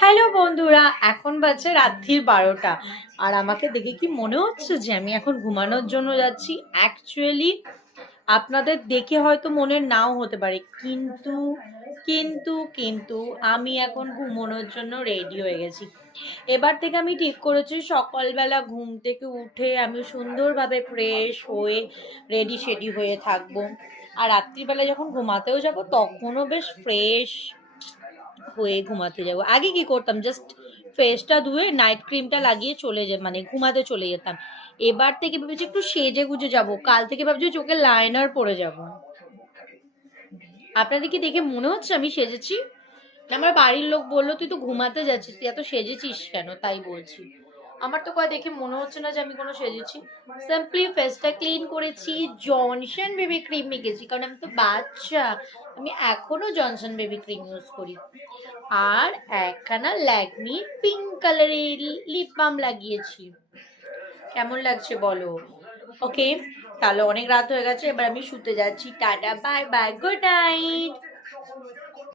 Hello বন্ধুরা, এখন বাজে রাত্রির 12টা। আর আমাকে দেখে কি মনে হচ্ছে যে আমি এখন ঘুমানোর জন্য যাচ্ছি? অ্যাকচুয়ালি আপনাদের দেখে হয়তো মনে নাও হতে পারে, কিন্তু কিন্তু কিন্তু আমি এখন ঘুমানোর জন্য রেডি হয়ে গেছি। এবার থেকে আমি ঠিক করেছি সকালবেলা ঘুম থেকে উঠে আমি সুন্দরভাবে ফ্রেশ হয়ে রেডি সেডি হয়ে থাকবো। আর রাত্রিবেলা যখন ঘুমাতেও যাব তখনও বেশ ফ্রেশ হয়ে ঘুমাতে যাবো। আগে কি করতাম, জাস্ট ফেসটা ধুয়ে নাইট ক্রিমটা লাগিয়ে চলে মানে ঘুমাতে চলে যেতাম। এবার থেকে ভেবেছি একটু সেজে গুজে যাব, কাল থেকে ভাবছি চোখে লাইনার পরে যাব। আপনাদের কি দেখে মনে হচ্ছে আমি সেজেছি? আমার বাড়ির লোক বললো তুই তো ঘুমাতে যাচ্ছিস, তুই এত সেজেছিস কেন, তাই বলছি। আমার তো কয় দেখে মনে হচ্ছে না যে আমি কোনো সেজেছি। সিম্পলি ফেসটা ক্লিন করেছি, জনসন বেবি ক্রিম মেখেছি, কারণ আমি তো বাচ্চা, আমি এখনো জনসন বেবি ক্রিম ইউজ করি। আর একখানা ল্যাকমি পিঙ্ক কালারের লিপ বাম লাগিয়েছি। কেমন লাগছে বলো? ওকে, তাহলে অনেক রাত হয়ে গেছে, এবার আমি শুতে যাচ্ছি। Tata, bye bye, good night.